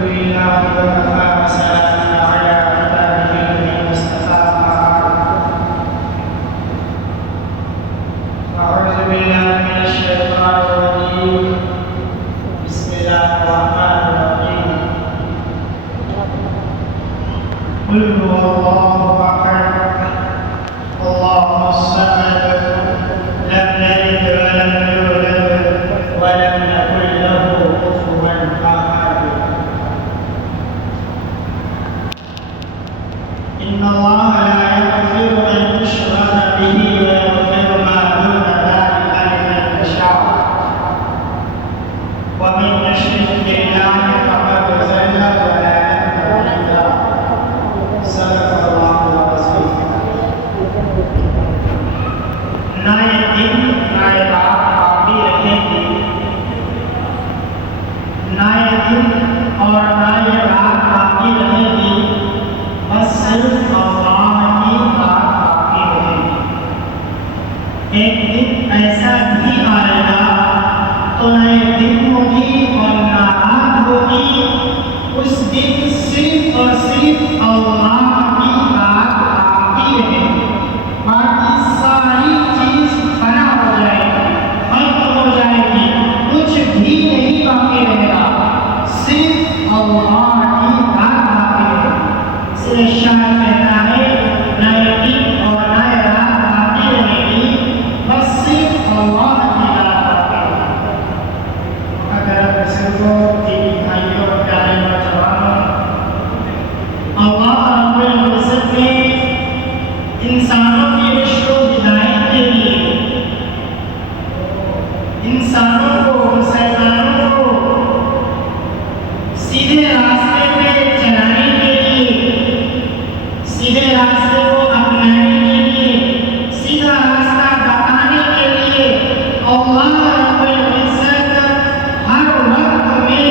لله وكفى وسلام على عباده الذين اصطفى. أعوذ بالله من الشيطان الرجيم. بسم الله الرحمن الرحيم. قل هو الله أحد الله الصمد لم يلد ولم يولد ولم يكن له كفوا أحد. إن الله لا يغفر أن يشرك به ويغفر ما دون ذلك لمن يشاء ومن يشرك بالله فقد ضل ضلالا بعيدا. صدق الله العظيم. نائے دن نائے رات باقی رہیں گے. نائے دن اور نائے رات باقی رہیں گی. بس صرف اللہ کی بات باقی رہے گی. ایک دن ایسا بھی آئے گا تو نئے دن ہوگی اور نہ رات ہوگی. اس دن صرف اور صرف اللہ کی بات باقی رہے گی. باقی ساری چیز فنا ہو جائے گی, ختم ہو جائے گی, کچھ بھی نہیں باقی رہے گا, صرف اللہ کی بات باقی رہے گی. اس لیے شاعر کہتا ہے نئے دن اور نئے رات باقی رہے گی, بس صرف اللہ کی بات باقی رہے گی. اگر بزرگوں کی بھائیوں اور پیارے نوجوانوں, اللہ رب العزت نے انسانوں کی رشد و ہدایت کے لیے, انسانوں کو, مسلمانوں کو سیدھے راستے پہ چلانے کے لیے, سیدھے راستے کو اپنانے کے لیے, سیدھا راستہ بتانے کے لیے اللہ رب العزت ہر وقت میں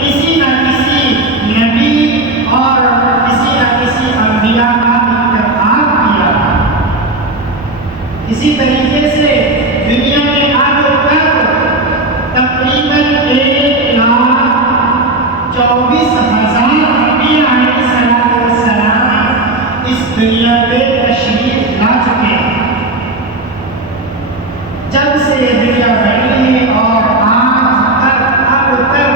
کسی نہ کسی نبی اور کسی نہ کسی انبیاء کا انتخاب کیا. اسی طریقے سے دنیا میں آج تک تقریباً 1,24,000 انبیاء علیہ السلام اس دنیا پہ تشریف لا چکے ہیں. جب سے یہ دنیا بنی ہے اور آج تک اب تک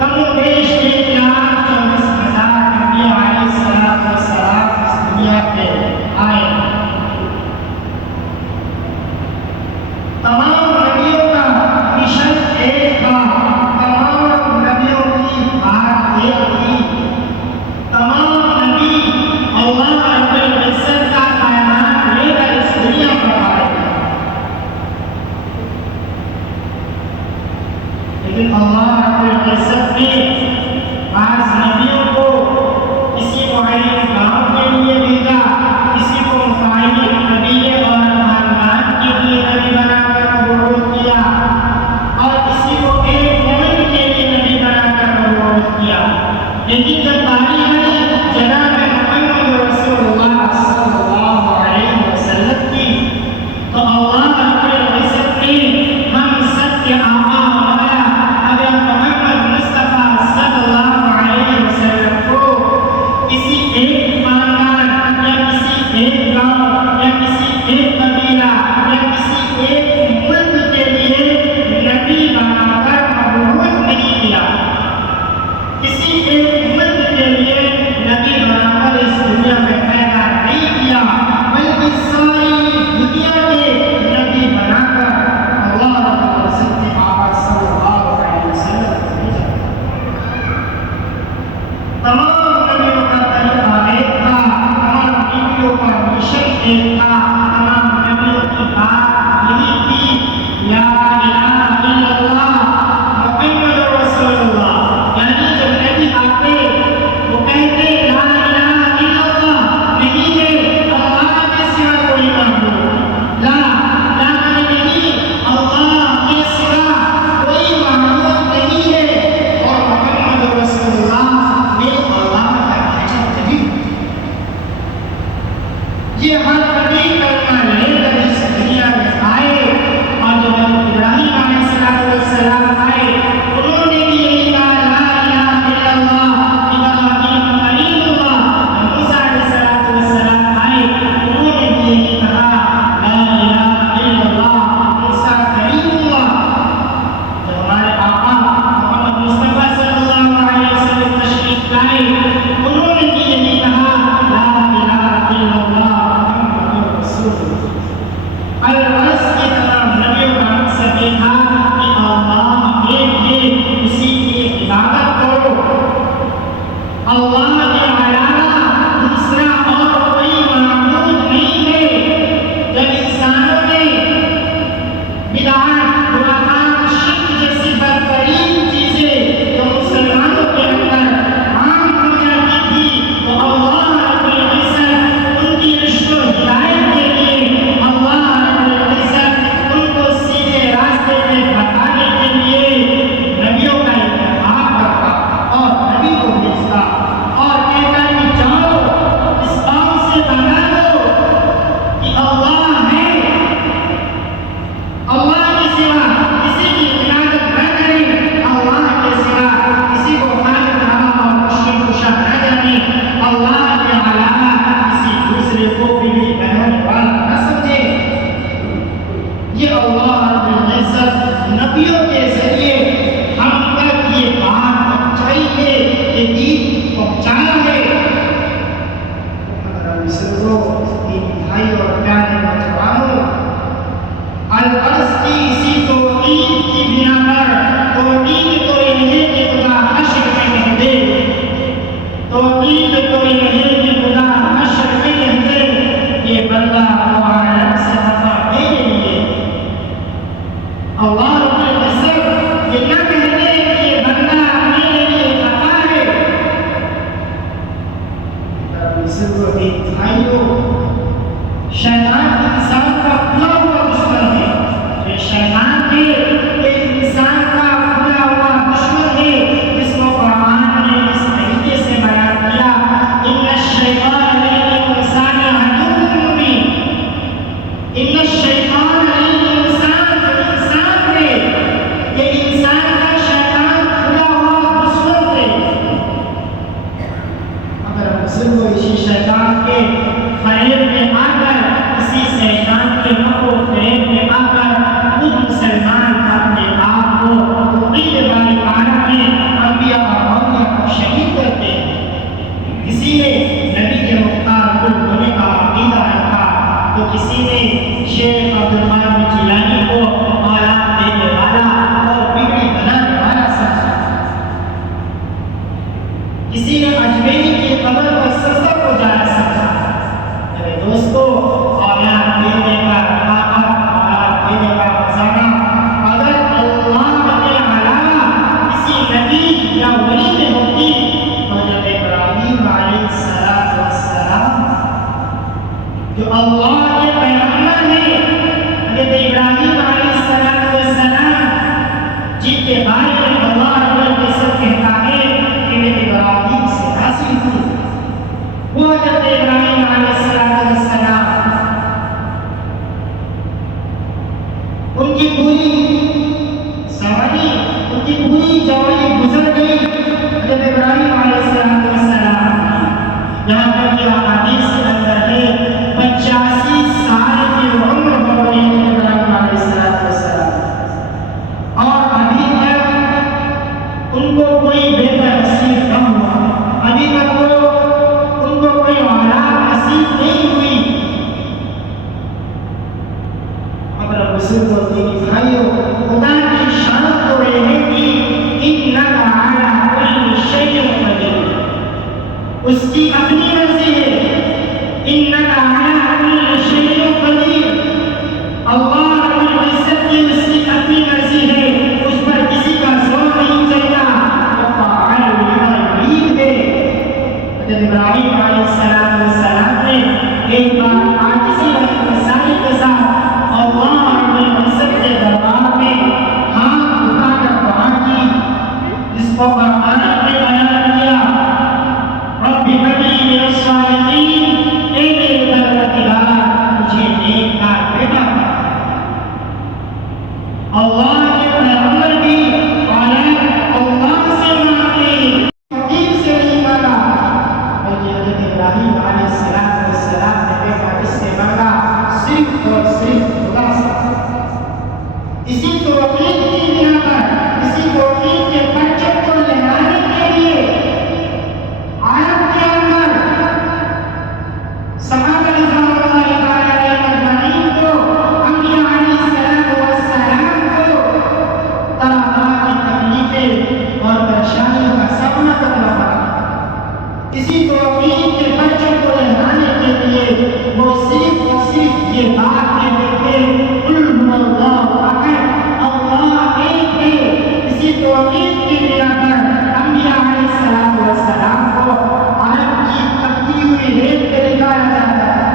کم و بیش 1,24,000 انبیاء علیہ السلام اس دنیا پہ آئے. تمام نبیوں کا مشن ایک تھا, تمام نبیوں کی بات ایک تھی. تمام نبی اللہ رب العزت کا کائنات لے کر اس دنیا پر آئے. لیکن اللہ رب العزت نے بعض نبیوں کو کسی معین کام کے لیے بھیجا, کسی کو متعین قبیلے اور خاندان کے لیے نبی بنا کر مبعوث کیا, اور کسی کو ایک قوم کے لیے نبی بنا کر مبعوث کیا. لیکن جب باری آئی جناب محمد رسول اللہ صلی اللہ علیہ وسلم کی, تو اللہ رب العزت نے ہم سب کے آقا ہمارا حضرت محمد مصطفیٰ صلی اللہ علیہ وسلم کو کسی ایک خاندان یا کسی ایک گاؤں یا کسی ایک قبیلہ یا کسی ایک ملک کے لیے نبی بنا کر مبعوث نہیں کیا. کسی ایک ملک کے لیے نبی بنا کر اس دنیا میں پیدا نہیں کیا, بلکہ ساری دنیا کے نبی بنا کر اللہ رب العزت نے آپ صلی اللہ علیہ وسلم کو بھیجا. تمام نبیوں کا طریقہ ایک تھا, تمام نبیوں کا مشن ایک تھا, تمام نبیوں کی بات یہی تھی, لا الہ الا اللہ محمد رسول اللہ. یعنی جب نبی آتے کسی نے اجمیری کی قبر پر سجدہ کو جائز سمجھا۔ میرے دوستو، اولاد دینے کا اولاد دینے کا خزانہ اگر اللہ کے علاوہ کسی نبی یا ولی میں ہوتی تو حضرت ابراہیم علیہ السلام جو اللہ کے پیغمبر ہیں، حضرت ابراہیم علیہ السلام جن کے بارے میں اللہ رب العزت کہتا ہے کہ میں ابراہیم سے حاصل ہوں، وہ حضرت ابراہیم علیہ السلام ان کی پوری سواری، ان کی پوری جوانی گزر گئی حضرت ابراہیم علیہ السلام، یہاں تک کہ حدیث کے اندر ہے 85 سال کی عمر ہو گئی ابراہیم علیہ السلام، اور ابھی تک ان کو کوئی بیٹا نصیب نہ ہوا، ابھی تک ان کو کوئی اولاد نصیب نہیں ہوئی۔ اگر بزرگ اور دینی بھائیوں، خدا کی شان تو یہ ہے کہ انک علی کل شیء قدیر، اس کی اپنی مرضی ہے، انک علی کل شیء قدیر، اللہ رب العزت کی اس کی اپنی مرضی ہے، اس پر کسی کا زور نہیں چلتا، وہ فعال لما یرید ہے۔ حضرت ابراہیم علیہ السلام نے ایک بار عاجزی و انکساری کے ساتھ اللہ رب العزت کے دربار میں ہاتھ اٹھا کر دعا کی، جس کو قرآن میں بیان کیا، رب هب لي من الصالحین، اے میرے پروردگار مجھے نیک کار بیٹا بنا۔ اللہ کے پیغمبر بھی اولاد اللہ سے مانگتے، فقیر سے نہیں مانگا، بلکہ حضرت ابراہیم علیہ السلام نے بیٹا کس سے مانگا؟ صرف اور صرف خدا سے۔ اسی توفیق کی بنا پر، اسی توفیق کے پرچم کو لہرانے کے لیے عالم کے اندر صحابہ رضوان اللہ تعالی علیہم اجمعین کو، انبیاء علیہ السلام کو طرح طرح کی تکلیفیں اور پریشانیوں کا سامنا کرنا پڑا۔ اسی توفیق کے پرچم کو لہرانے کے لیے وہ صرف اور صرف یہ بات کہتے تھے، قل هو اللہ احد، اللہ ایک ہے۔ اسی توفیق کی بنا پر انبیاء علیہ السلام کو عرب کی پکی ہوئی ریت پہ نکالا جاتا ہے۔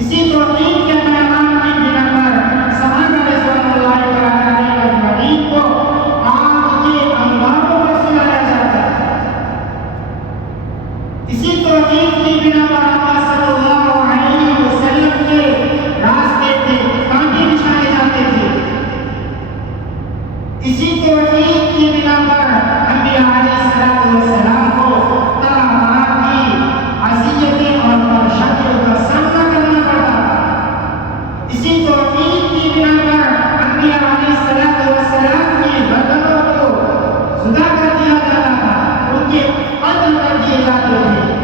اسی توفیق کے پیغام کی بنا پر صحابہ رضوان اللہ تعالی علیہم اجمعین کو آگ کے انگاروں پر سلایا جاتا ہے۔ اسی توفیق کی بنا پر آپ صلی اللہ علیہ وسلم کے راستے پہ کانٹے بچھائے جاتے تھے۔ اسی توفیق کی بنا پر انبیاء علیہ السلام کو طرح طرح کی اذیتیں اور پریشانیوں کا سامنا کرنا پڑتا تھا۔ اسی توفیق کی بنا پر انبیاء علیہ السلام کی گردنوں کو جدا کر دیا جاتا تھا، ان کے قتل کر دیے جاتے تھے۔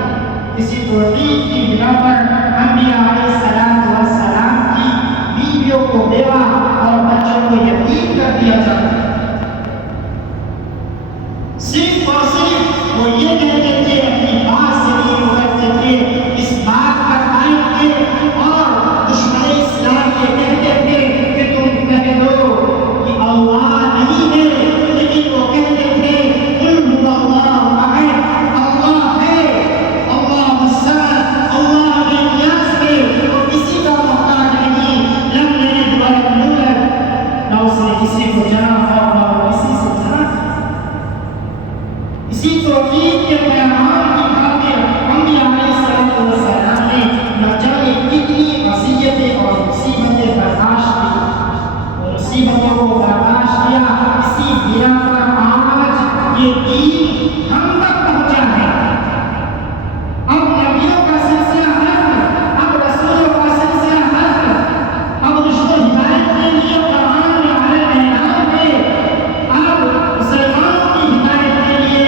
اسی توفیق کی بنا پر انبیاء علیہ السلام کی بیویوں کو بیوہ اور بچوں کو یتیم کر دیا جاتا تھا۔ صرف اور صرف وہ یہ کہتے تھے، اپنی بات سے نہیں کرتے تھے، اس بات پر قائم تھے اور دشمن اسلام کے کہتے تھے کہ تم کہہ دو کہ اللہ نہیں ہے، لیکن وہ کہتے تھے قل هو اللہ احد، اللہ ہے، اللہ الصمد، اللہ بے نیاز ہے، وہ کسی کا محتاج نہیں، لم یلد ولم یولد، نہ اس نے کسی کو جنا اور نہ وہ کسی سے جنا۔ اسی توفیق کے پیغام کی خاطر انبیاء علیہ السلام نے نہ جانے کتنی اذیتیں اور مصیبتیں برداشت کی، اور مصیبتوں کو برداشت کیا۔ اسی بنا پر آج یہ دین ہم تک پہنچا ہے۔ اب نبیوں کا سلسلہ ختم، اب رسولوں کا سلسلہ ختم، اب رشد و ہدایت کے لیے قرآن میں علی میدان میں، اب مسلمانوں کی ہدایت کے لیے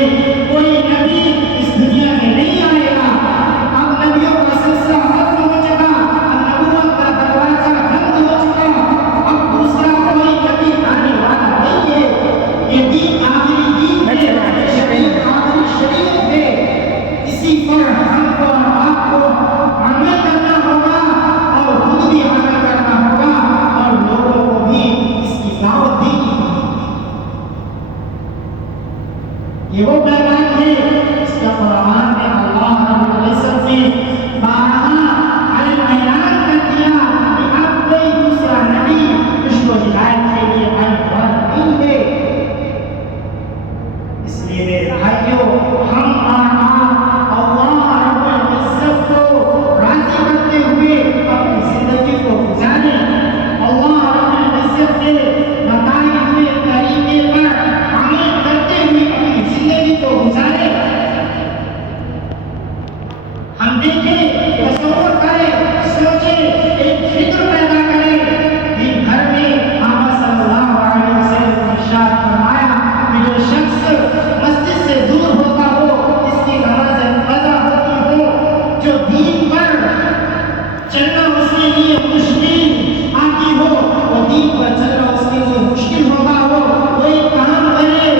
کوئی نبی اس دنیا میں نہیں آئے گا۔ اب نبیوں کا سلسلہ ختم ہو چکا، اب نبوت کا دروازہ بند ہو چکا، اب دوسرا کوئی نبی آنے والا نہیں ہے۔ یہ دین آخری دین ہے۔ یہ وہ پیغام ہے اس کا قرآن میں اللہ رب العزت نے بارہا اعلان کر دیا کہ اب کوئی دوسرا نبی اس کو ہدایت کے لیے نہیں ہے۔ اس لیے میرے بھائیوں، ہم اور آپ اللہ رب العزت کو راضی کرتے ہوئے اپنی زندگی کو گزاریں، اللہ رب العزت کے بتائے ہوئے طریقے پر عمل کرتے ہوئے اپنی زندگی کو گزاریں۔ ہم دیکھیں، تصور کریں، سوچیں، ایک فکر پیدا کریں۔ دن بھر میں آقا صلی اللہ علیہ وسلم نے ارشاد فرمایا کہ جو شخص مسجد سے دور ہوتا ہو، اس کی نماز قضا ہوتی ہو، جو دین پر چلنا اس کے لیے مشکل آتی ہو، وہ دین پر چلنا اس کے لیے مشکل ہوتا ہو، وہ ایک کام کرے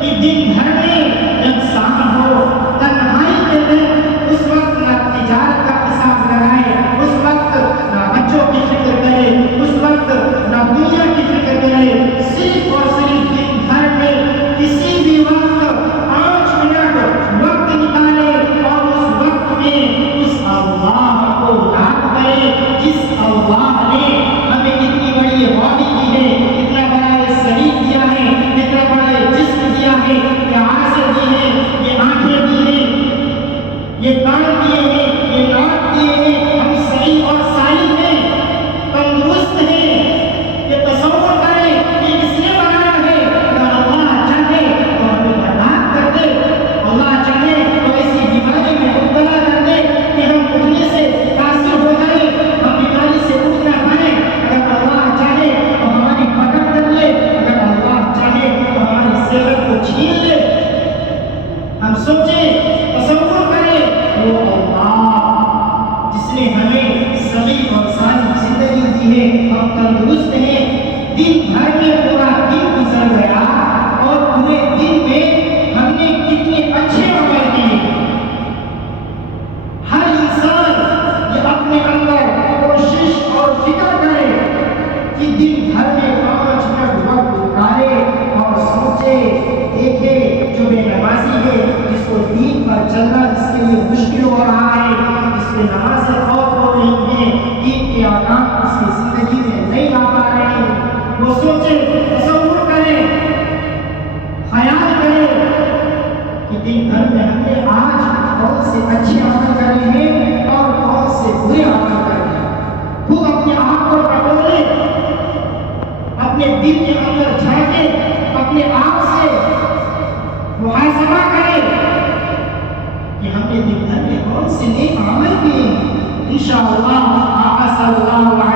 کہ دن بھر میں جب شام ہو، تنہائی کے دن، اس وقت نہ تجارت کا حساب لگائے، اس وقت نہ بچوں کی فکر کرے، اس وقت نہ دنیا کی فکر کرے، صرف اور صرف دن بھر میں کسی بھی وقت 5 منٹ وقت نکالے اور اس وقت میں اس اللہ کو یاد کرے جس اللہ نے ہمیں اتنی بڑی باڈی دی ہے، اتنا بڑا یہ شریر دیا ہے، اتنا بڑا یہ جسم دیا ہے، یہ آنکھیں دی ہیں، یہ آنکھیں دی ہیں، یہ کان دیے ہیں، یہ ناک دیے ہیں، ہم صحیح اور سالم ہیں، تندرست ہیں۔ یہ تصور کریں کہ کس نے بنایا ہے، اگر اللہ چاہے تو ہمیں برباد کر دے، اللہ چاہے تو ایسی بیماری میں مبتلا کر دے کہ ہم اٹھنے سے قاصر ہو جائیں، ہم بیماری سے اٹھ نہ پائیں۔ اگر اللہ چاہے تو ہماری پکڑ کر لے، اگر اللہ چاہے تو ہماری صحت کو چھین لے۔ ہم سوچیں، تصور کریں، وہ اللہ جس نے ہمیں صحیح اور سالم زندگی دی ہے، ہم تندرست ہیں، دن بھر میں پورا دن گزر گیا اور پورے دن میں ہم نے کتنے اچھے عمل کیے۔ ہر انسان یہ اپنے اندر کوشش اور فکر کرے کہ دن بھر میں 5 منٹ وقت نکالے اور سوچے، دیکھے جو بے نمازی ہے، جس کو دین پر چلنا جس کے لیے مشکل ہو رہا ہے، جس پہ نماز خوف ہو رہی ہے، دین کے احکام اس کی زندگی میں نہیں آ پا رہے ہیں، وہ سوچے، تصور کرے، خیال کرے کہ دن بھر میں ہم نے آج کون سے اچھے عمل کرے ہیں اور کون سے برے عمل کرے ہیں۔ خود اپنے آپ کو پٹولے، اپنے دل کے اندر جھانکے، اپنے آپ سے محاسبہ کرے کہ ہم نے دن بھر میں کون سے نیک عمل کیے۔ انشاءاللہ آقا صلی اللہ علیہ